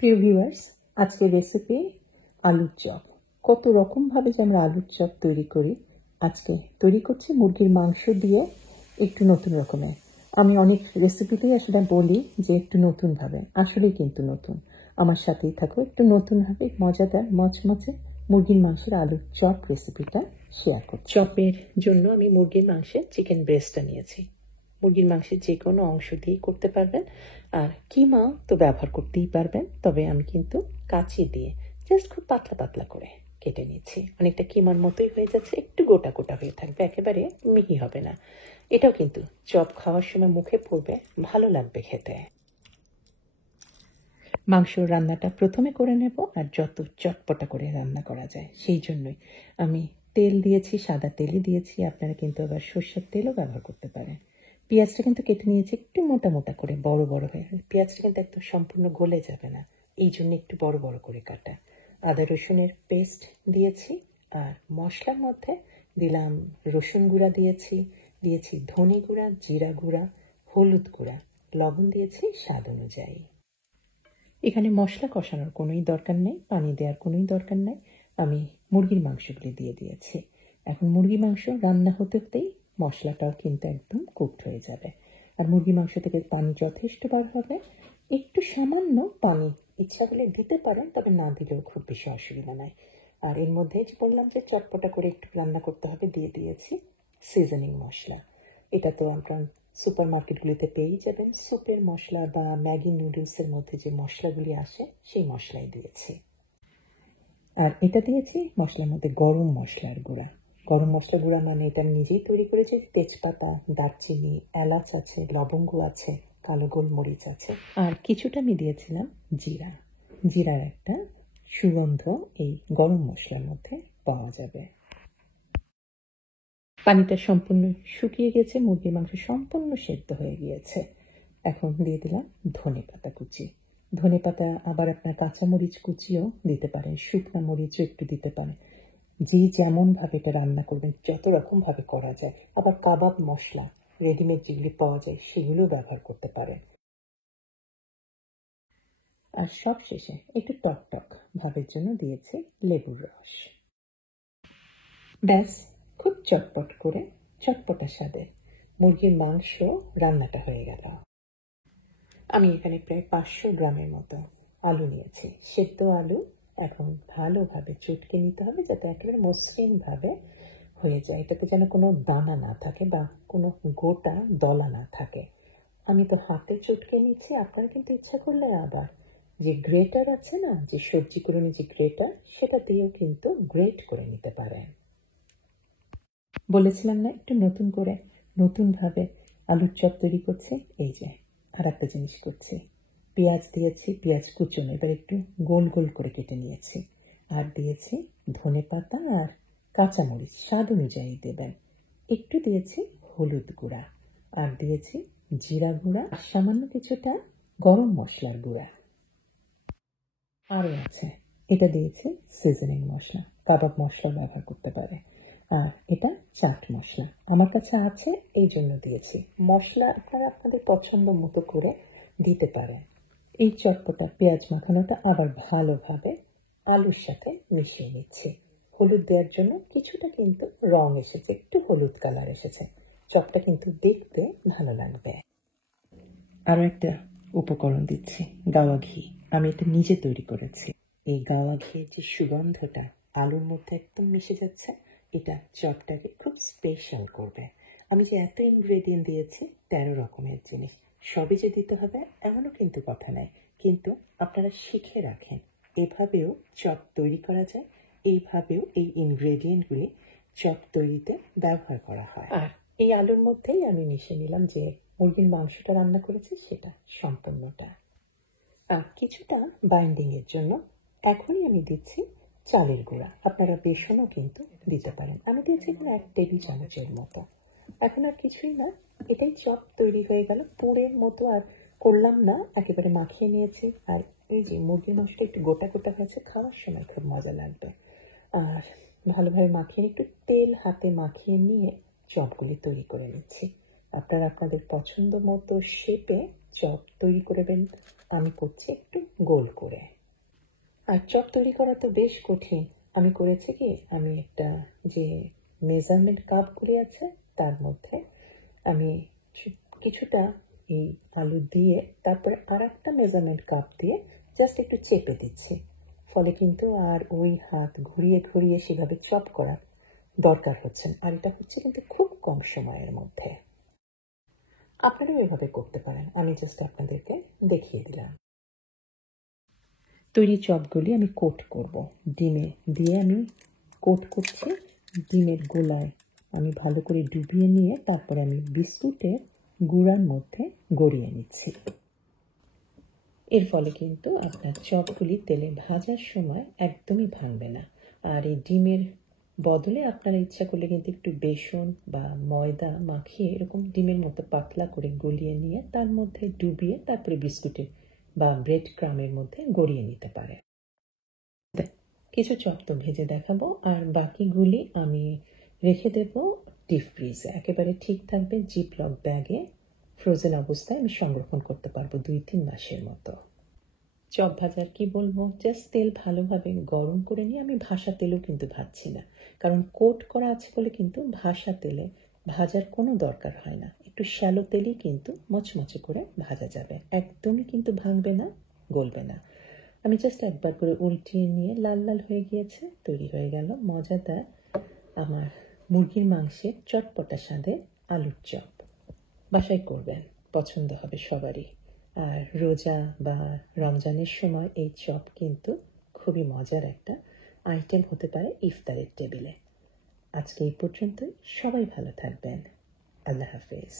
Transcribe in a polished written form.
প্রিয় ভিউয়ার্স, আজকের রেসিপি আলুর চপ। কত রকমভাবে যে আমরা আলুর চপ তৈরি করি, আজকে তৈরি করছি মুরগির মাংস দিয়ে একটু নতুন রকমের। আমি অনেক রেসিপিতেই আসলে বলি যে একটু নতুনভাবে, আসলেই কিন্তু নতুন। আমার সাথেই থাকো, একটু নতুনভাবে মজাদার মচমচে মুরগির মাংসের আলুর চপ রেসিপিটা শেয়ার করছি। চপের জন্য আমি মুরগির মাংসের চিকেন ব্রেস্টটা নিয়েছি। মুরগির মাংসের যে কোনো অংশ দিয়েই করতে পারবেন, আর কিমা তো ব্যবহার করতেই পারবেন, তবে আমি কিন্তু কাঁচি দিয়ে জাস্ট খুব পাতলা পাতলা করে কেটে নিচ্ছি। অনেকটা কিমার মতোই হয়ে যাচ্ছে, একটু গোটা গোটা হয়ে থাকবে, একেবারে মিহি হবে না। এটাও কিন্তু চপ খাওয়ার সময় মুখে পড়বে, ভালো লাগবে খেতে। মাংস রান্নাটা প্রথমে করে নেব, আর যত চটপটা করে রান্না করা যায় সেই জন্যই আমি তেল দিয়েছি, সাদা তেলই দিয়েছি। আপনারা কিন্তু আবার সর্ষের তেলও ব্যবহার করতে পারেন। পেঁয়াজটা কিন্তু কেটে নিয়েছি একটু মোটা মোটা করে, বড় বড় হয়ে। পেঁয়াজটা কিন্তু একদম সম্পূর্ণ গলে যাবে না, এই জন্য একটু বড় বড় করে কাটা। আদা রসুনের পেস্ট দিয়েছি, আর মশলার মধ্যে দিলাম রসুন গুঁড়া দিয়েছি ধনে গুঁড়া, জিরা গুঁড়া, হলুদ গুঁড়া, লবণ দিয়েছি স্বাদ অনুযায়ী। এখানে মশলা কষানোর কোনোই দরকার নেই, পানি দেওয়ার কোনোই দরকার নেই। আমি মুরগির মাংসগুলি দিয়ে দিয়েছি। এখন মুরগি মাংস রান্না হতে হতেই মশলাটাও কিন্তু একদম কুকড হয়ে যাবে, আর মুরগি মাংস থেকে পানি যথেষ্ট বার হবে। একটু সামান্য পানি ইচ্ছা হলে দিতে পারেন, তবে না দিলেও খুব বেশি অসুবিধা নাই। আর এর মধ্যে যে বললাম যে চটপটা করে একটু রান্না করতে হবে, দিয়ে দিয়েছি সিজনিং মশলা। এটা তো আপনার সুপার মার্কেটগুলিতে পেয়েই যাবেন। সুপের মশলা বা ম্যাগি নুডলসের মধ্যে যে মশলাগুলি আসে সেই মশলাই দিয়েছি। আর এটা দিয়েছি মশলার মধ্যে গরম মশলার গুঁড়া। গরম মশলা গুঁড়া মানে এটা নিজেই তৈরি করেছি। তেজপাতা, দারচিনি, এলাচ আছে, লবঙ্গ আছে, কালো গোলমরিচ আছে, আর কিছুটা আমি দিয়েছিলাম জিরা। জিরার একটা সুগন্ধ এই গরম মশলার মধ্যে পাওয়া যাবে। পানিটা সম্পূর্ণ শুকিয়ে গেছে, মুরগির মাংস সম্পূর্ণ সেদ্ধ হয়ে গিয়েছে। এখন দিয়ে দিলাম ধনেপাতা কুচি। ধনেপাতা আবার আপনার কাঁচামরিচ কুচিও দিতে পারেন, শুকনা মরিচও একটু দিতে পারেন। যে যেমনভাবে এটা রান্না করবেন, যত রকমভাবে করা যায়। আবার কাবাব মশলা রেডিমেড যেগুলি পাওয়া যায় সেগুলো ব্যবহার করতে পারেন। আর সব শেষে একটু টক টক ভাবের জন্য দিয়েছি লেবুর রস। ব্যাস, খুব চটপট করে চটপটা স্বাদে মুরগির মাংস রান্নাটা হয়ে গেল। আমি এখানে প্রায় 500 গ্রামের মতো আলু নিয়েছি, সেদ্ধ আলু। এখন ভালোভাবে চটকে নিতে হবে, যাতে একেবারে মসৃণভাবে হয়ে যায়। এটাতে যেন কোনো দানা না থাকে বা কোনো গোটা দলা না থাকে। আমি তো হাতে চটকে নিচ্ছি, আপনারা কিন্তু ইচ্ছা করলে আবার যে গ্রেটার আছে না, যে সবজি করে যে গ্রেটার, সেটা দিয়েও কিন্তু গ্রেট করে নিতে পারেন। বলেছিলাম না একটু নতুন করে নতুনভাবে আলুর চপ তৈরি করছি। এই যে আর একটা জিনিস করছি, পেঁয়াজ দিয়েছি, পেঁয়াজ কুচনো, এবার একটু গোল গোল করে কেটে নিয়েছি। আর দিয়েছি ধনে পাতা আর কাঁচামরিচ, স্বাদ অনুযায়ী দেবেন। একটু দিয়েছি হলুদ গুঁড়া, আর দিয়েছি জিরা গুঁড়া, আর সামান্য কিছুটা গরম মশলার গুঁড়া। আরও আছে, এটা দিয়েছি সিজনিং মশলা, কাবাব মশলা ব্যবহার করতে পারে। আর এটা চাট মশলা আমার কাছে আছে, এই জন্য দিয়েছি। মশলা আপনারা আপনাদের পছন্দ মতো করে দিতে পারেন। এই চটপটা পেঁয়াজ মাখানোটা আবার ভালোভাবে আলুর সাথে মিশিয়ে নিচ্ছি। হলুদ দেওয়ার জন্য কিছুটা কিন্তু রং এসেছে, একটু হলুদ কালার এসেছে। চপটা কিন্তু দেখতে ভালো লাগবে। আরও একটা উপকরণ দিচ্ছি, গাওয়া ঘি। আমি এটা নিজে তৈরি করেছি। এই গাওয়া ঘিয়ের যে সুগন্ধটা আলুর মধ্যে একদম মিশে যাচ্ছে, এটা চপটাকে খুব স্পেশাল করবে। আমি যে এত ইনগ্রেডিয়েন্ট দিয়েছি, 13 রকমের জিনিস, সবই যে দিতে হবে এমনও কিন্তু কথা নাই। কিন্তু আপনারা শিখে রাখেন, এভাবেও চপ তৈরি করা যায়, এইভাবেও এই ইনগ্রেডিয়েন্টগুলি চপ তৈরিতে ব্যবহার করা হয়। আর এই আলুর মধ্যেই আমি মিশিয়ে নিলাম যে মুরগির মাংসটা রান্না করেছি, সেটা সম্পূর্ণটা। আর কিছুটা বাইন্ডিং এর জন্য এখনই আমি দিচ্ছি চালের গুঁড়া। আপনারা বেসনও কিন্তু দিতে পারেন। আমি দিয়েছি এখানে 1 টেবিল চামচের মতো। এখন আর কিছুই না, এটাই চপ তৈরি হয়ে গেল। পুরের মতো আর করলাম না, একেবারে মাখিয়ে নিয়েছি। আর এই যে মুরগির মাংসটা একটু গোটা গোটা হয়েছে, খাওয়ার সময় খুব মজা লাগবে। আর ভালোভাবে মাখিয়ে একটু তেল হাতে মাখিয়ে নিয়ে চপগুলি তৈরি করে নিচ্ছি। আপনারা আপনাদের পছন্দ মতো শেপে চপ তৈরি করবেন। আমি করছি একটু গোল করে। আর চপ তৈরি করা তো বেশ কঠিন। আমি করেছি কি, আমি একটা যে মেজারমেন্ট কাপগুলি আছে তার মধ্যে আমি কিছুটা এই আলু দিয়ে তারপরে আর একটা মেজারমেন্ট কাপ দিয়ে জাস্ট একটু চেপে দিচ্ছি। ফলে কিন্তু আর ওই হাত ঘুরিয়ে ঘুরিয়ে সেভাবে চপ করার দরকার হচ্ছে না। আর এটা হচ্ছে কিন্তু খুব কম সময়ের মধ্যে। আপনারাও এভাবে করতে পারেন, আমি জাস্ট আপনাদেরকে দেখিয়ে দিলাম। তৈরি চপগুলি আমি কোট করব ডিমে দিয়ে। আমি কোট করছি ডিমের গোলায়। আমি ভালো করে ডুবিয়ে নিয়ে তারপরে আমি বিস্কুটের গুঁড়ার মধ্যে গড়িয়ে নিচ্ছি। এর ফলে কিন্তু আপনার চপগুলি তেলে ভাজার সময় একদমই ভাঙবে না। আর এই ডিমের বদলে আপনারা ইচ্ছা করলে কিন্তু একটু বেসন বা ময়দা মাখিয়ে এরকম ডিমের মতো পাতলা করে গলিয়ে নিয়ে তার মধ্যে ডুবিয়ে তারপরে বিস্কুটের বা ব্রেড ক্রামের মধ্যে গড়িয়ে নিতে পারে। কিছু চপ তো ভেজে দেখাবো, আর বাকিগুলি আমি রেখে দেব ডিপ ফ্রিজে। একেবারে ঠিক থাকবে, জিপলক ব্যাগে ফ্রোজেন অবস্থায় আমি সংরক্ষণ করতে পারবো 2-3 মাসের মতো। চপ ভাজার কি বলবো, জাস্ট তেল ভালোভাবে গরম করে নিয়ে, আমি ভাসা তেলেও কিন্তু ভাজছি না, কারণ কোট করা আছে বলে কিন্তু ভাসা তেলে ভাজার কোনো দরকার হয় না। একটু শ্যালো তেলেই কিন্তু মচমচে করে ভাজা যাবে, একদমই কিন্তু ভাঙবে না, গলবে না। আমি জাস্ট একবার করে উল্টিয়ে নিয়ে লাল লাল হয়ে গিয়েছে, তৈরি হয়ে গেল মজাদার আমার মুরগির মাংসের চটপটা স্বাদের আলুর চপ। বাসায় করবেন, পছন্দ হবে সবারই। আর রোজা বা রমজানের সময় এই চপ কিন্তু খুবই মজার একটা আইটেম হতে পারে ইফতারের টেবিলে। আজকে এই পর্যন্তই, সবাই ভালো থাকবেন। আল্লাহ হাফেজ।